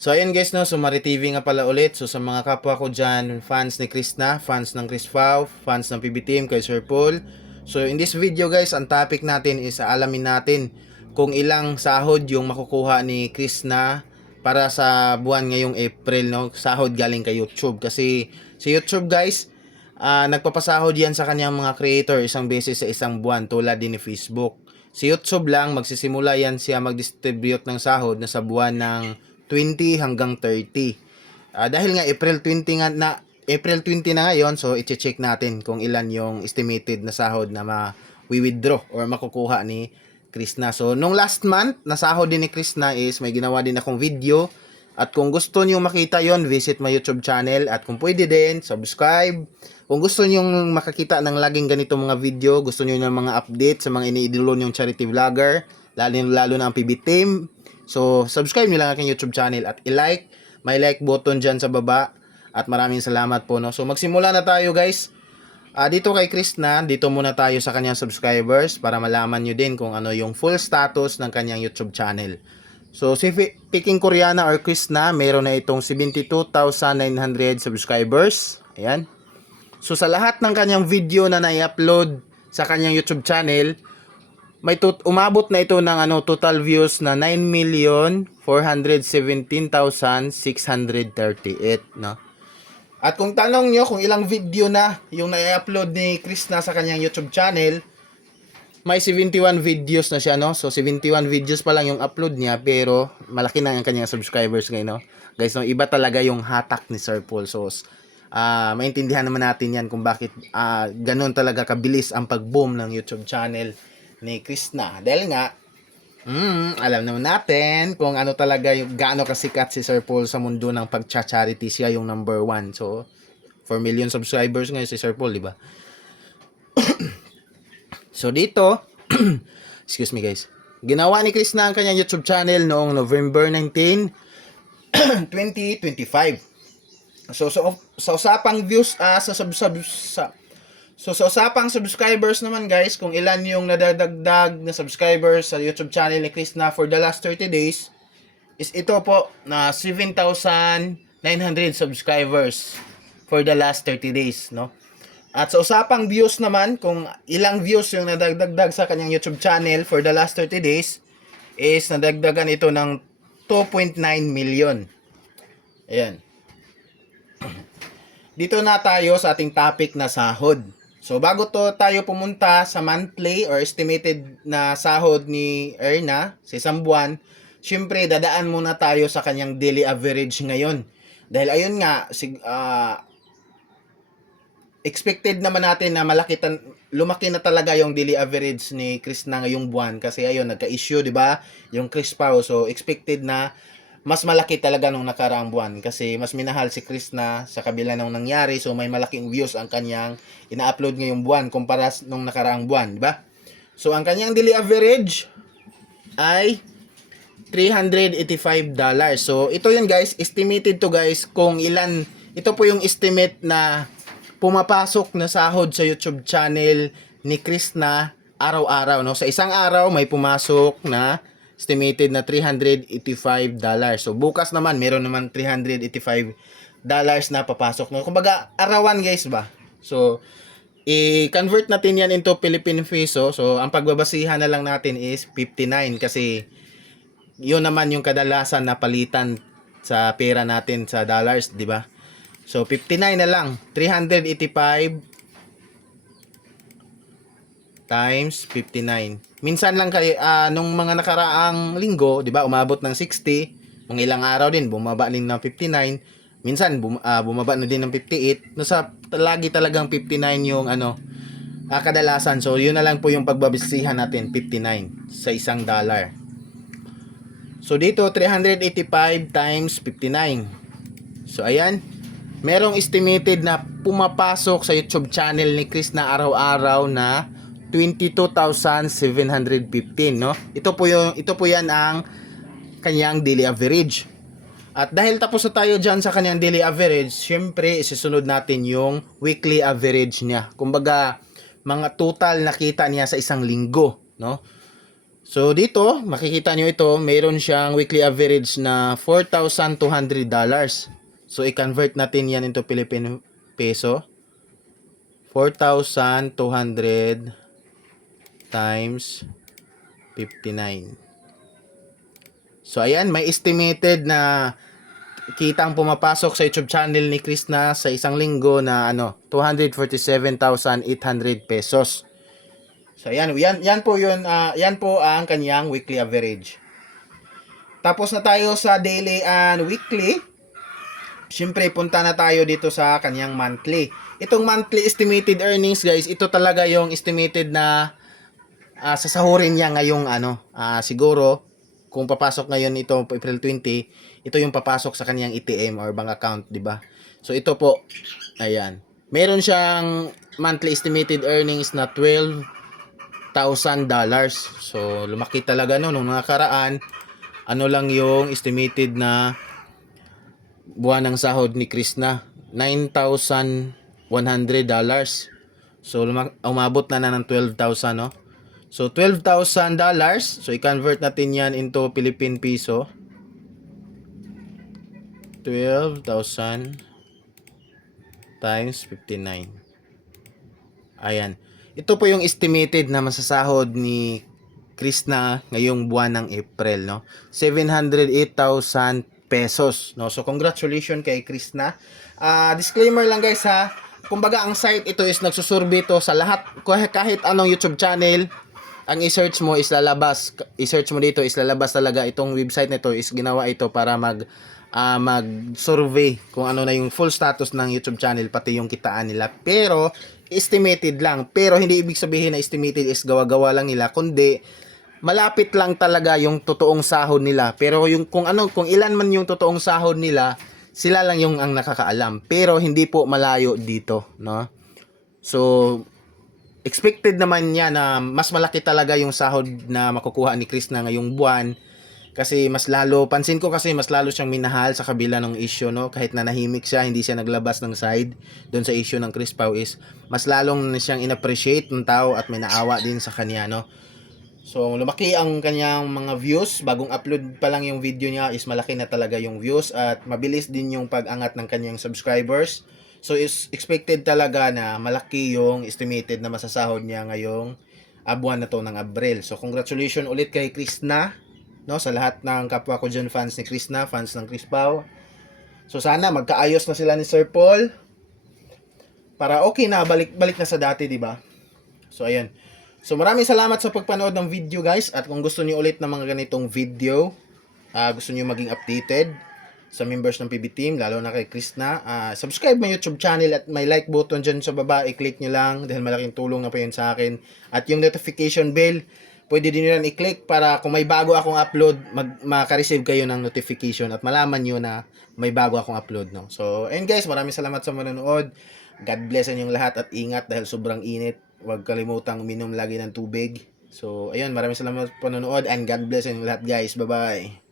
So ayun guys no, so Mari TV nga pala ulit. So sa mga kapwa ko dyan, fans ni Chris na, fans ng Chris Fau, fans ng PB Team kay Sir Paul. So in this video guys, ang topic natin is alamin natin kung ilang sahod yung makukuha ni Chris na para sa buwan ngayong April no, sahod galing kay YouTube. Kasi si YouTube guys, nagpapasahod yan sa kanyang mga creator isang beses sa isang buwan tulad din ni Facebook. Si YouTube lang magsisimula yan siya mag-distribute ng sahod na sa buwan ng 20 hanggang 30. Dahil nga April 20 April 20 na ngayon, so i-check natin kung ilan yung estimated na sahod na ma-withdraw or makukuha ni Krishna. So nung last month, na sahod din ni Krishna is may ginawa din akong video. At kung gusto niyo makita yon, visit my YouTube channel. At kung pwede din, subscribe. Kung gusto niyo makakita ng laging ganito mga video, gusto niyo ng mga update sa mga iniidolo niyong charity vlogger, lalo na ang PB Team. So, subscribe nyo lang aking YouTube channel at i-like, may like button dyan sa baba. At maraming salamat po, no? So, magsimula na tayo, guys. Dito kay Krishna, dito muna tayo sa kanyang subscribers para malaman nyo din kung ano yung full status ng kanyang YouTube channel. So, si Peking Koreana or Krishna, meron na itong 72,900 subscribers. Ayan. So, sa lahat ng kanyang video na na-upload sa kanyang YouTube channel, may umabot na ito ng total views na 9,417,638, no? At kung tanong nyo kung ilang video na yung na-upload ni Krishna sa kanyang YouTube channel, may 71 videos na siya, no? So 71 videos pa lang yung upload niya, pero malaki na ang kanyang subscribers ngayon, no? Guys, no, iba talaga yung hatak ni Sir Paul. So maintindihan naman natin yan kung bakit ganun talaga kabilis ang pag-boom ng YouTube channel ni Krishna. Dahil nga, alam naman natin kung ano talaga yung gaano kasikat si Sir Paul sa mundo ng pagcha-charity. Siya yung number 1. So, 4 million subscribers ngayon si Sir Paul, di ba? So, dito, excuse me guys, ginawa ni Krishna ang kanyang YouTube channel noong November 19, 2025. So, sa usapang views, So, sa usapang subscribers naman guys, kung ilan yung nadadagdag na subscribers sa YouTube channel ni Krishna for the last 30 days, is ito po na 7,900 subscribers for the last 30 days, no? At sa usapang views naman, kung ilang views yung nadagdag sa kanyang YouTube channel for the last 30 days, is nadagdagan ito ng 2.9 million. Ayan. Dito na tayo sa ating topic na sahod. So, bago tayo pumunta sa monthly or estimated na sahod ni Erna sa isang buwan, syempre, dadaan muna tayo sa kanyang daily average ngayon. Dahil ayun nga, expected naman natin na lumaki na talaga yung daily average ni Krishna ngayong buwan. Kasi ayun, nagka-issue, di ba? Yung Chris Pao. So, expected na mas malaki talaga nung nakaraang buwan kasi mas minahal si Krishna sa kabila ng nangyari, so may malaking views ang kanyang ina-upload ngayong buwan kumpara nung nakaraang buwan, di ba? So ang kanyang daily average ay $385. So ito yun guys, estimated to guys kung ilan, ito po yung estimate na pumapasok na sahod sa YouTube channel ni Krishna araw-araw, no? Sa isang araw may pumasok na estimated na $385. So, bukas naman, meron naman $385 na papasok. No? Kumbaga, arawan guys ba? So, i-convert natin yan into Philippine peso. So, ang pagbabasihan na lang natin is 59 kasi yun naman yung kadalasan na palitan sa pera natin sa dollars, di ba? So, 59 na lang. 385 times 59. Minsan lang nung mga nakaraang linggo, 'di ba, umabot ng 60, mga ilang araw din bumaba din ng 59. Minsan bumaba na din ng 58. Nasa lagi talagang 59 yung kadalasan. So, yun na lang po yung pagbabisihan natin, 59 sa isang dollar. So, dito 385 times 59. So, ayan. Merong estimated na pumapasok sa YouTube channel ni Chris na araw-araw na 22,715, no? Ito po yan ang kanyang daily average. At dahil tapos na tayo dyan sa kanyang daily average, syempre isusunod natin yung weekly average niya. Kumbaga, mga total nakita niya sa isang linggo, no? So dito, makikita nyo ito, mayroon siyang weekly average na $4,200. So i-convert natin yan into Philippine peso. 4,200 times 59. So ayan, may estimated na kitang pumapasok sa YouTube channel ni Chris na sa isang linggo na 247,800 pesos. So yan po yun, yan po ang kanyang weekly average. Tapos na tayo sa daily and weekly. Siyempre, punta na tayo dito sa kanyang monthly. Itong monthly estimated earnings, guys, ito talaga yung estimated na sasahurin niya ngayong siguro kung papasok ngayon ito April 20, ito yung papasok sa kanyang ATM or bank account, 'di ba? So ito po, ayan. Meron siyang monthly estimated earnings na $12,000. So lumaki talaga no nung nakaraan. Ano lang yung estimated na buwan ng sahod ni Chris na $9,100. So umabot na ng 12,000, no? So $12,000. So i-convert natin 'yan into Philippine peso. 12,000 times 59. Ayan. Ito po yung estimated na masasahod ni Chris na ngayong buwan ng April, no? 708,000 pesos, no? So congratulations kay Chris na. Disclaimer lang guys ha. Kumbaga ang site ito is nagsusurvey to sa lahat, kahit anong YouTube channel ang i-search mo is lalabas. I-search mo dito is lalabas talaga itong website nito is ginawa ito para mag-survey kung ano na yung full status ng YouTube channel pati yung kitaan nila. Pero estimated lang. Pero hindi ibig sabihin na estimated is gawa-gawa lang nila, kundi malapit lang talaga yung totoong sahod nila. Pero yung kung ilan man yung totoong sahod nila, sila lang yung ang nakakaalam. Pero hindi po malayo dito, no? So expected naman niya na mas malaki talaga yung sahod na makukuha ni Chris na ngayong buwan. Kasi pansin ko kasi mas lalo siyang minahal sa kabila ng issue, no? Kahit na nahimik siya, hindi siya naglabas ng side doon sa issue ng Chris Pao is mas lalong siyang inappreciate ng tao at may naawa din sa kanya, no? So lumaki ang kanyang mga views, bagong upload pa lang yung video niya is malaki na talaga yung views at mabilis din yung pag-angat ng kanyang subscribers. So is expected talaga na malaki yung estimated na masasahod niya ngayong buwan na to ng Abril. So congratulations ulit kay Chris na, no, sa lahat ng kapwa ko dyan fans ni Chris na, fans ng Chris Pao. So sana magkaayos na sila ni Sir Paul para okay na, balik na sa dati, di ba? So ayan. So maraming salamat sa pagpanood ng video guys, at kung gusto niyo ulit ng mga ganitong video, gusto niyo maging updated sa members ng PB Team, lalo na kay Chris na, subscribe my YouTube channel at may like button dyan sa baba, i-click nyo lang dahil malaking tulong na po yun sa akin. At yung notification bell, pwede din nyo lang i-click para kung may bago akong upload, makareceive kayo ng notification at malaman nyo na may bago akong upload, no? So, and guys, maraming salamat sa manonood. God bless sa inyong lahat at ingat dahil sobrang init. Huwag kalimutang uminom lagi ng tubig. So, ayun, maraming salamat sa panonood and God bless sa inyong lahat guys. Bye-bye.